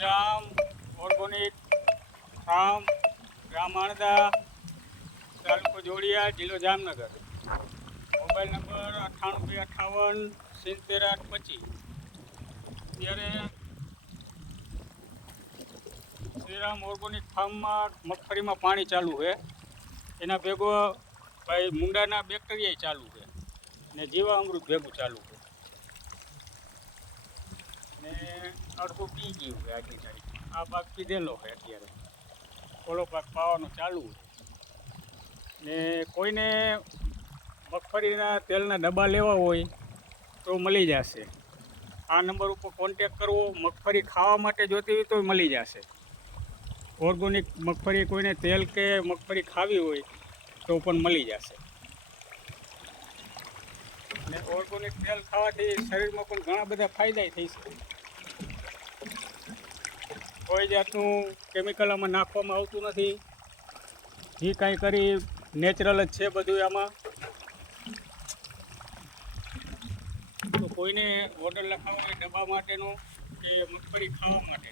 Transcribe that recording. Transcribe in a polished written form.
Shriram organic farm, ગ્રામ આણદા, તાલુકો જોડિયા, જિલ્લો Jamnagar. Mobile number 9858570825. અત્યારે શ્રીરામ ઓર્ગોનિક ફાર્મમાં મગફળીમાં પાણી ચાલુ છે. એના ભેગો ભાઈ મુંડાના બેક્ટેરિયા ચાલુ છે ને જીવામૃત ભેગું ચાલુ છે ને અડધું પી ગયું છે. આજની તારીખમાં આ પાક પીધેલો છે. અત્યારે ઓલો પાક પાવાનો ચાલુ છે ને કોઈને મગફળીના તેલના ડબ્બા લેવા હોય તો મળી જશે. આ નંબર ઉપર કોન્ટેક કરવો. મગફળી ખાવા માટે જોતી હોય તો મળી જશે. ઓર્ગોનિક મગફળી કોઈને તેલ કે મગફળી ખાવી હોય તો પણ મળી જશે. ને ઓર્ગોનિક તેલ ખાવાથી શરીરમાં પણ ઘણા બધા ફાયદા થઈ શકે. કોઈ જાતનું કેમિકલ આમાં નાખવામાં આવતું નથી. જે કાંઈ કરી નેચરલ જ છે બધું આમાં. તો કોઈને ઓર્ડર લખાવો હોય ડબ્બા માટેનો કે મગફળી ખાવા માટે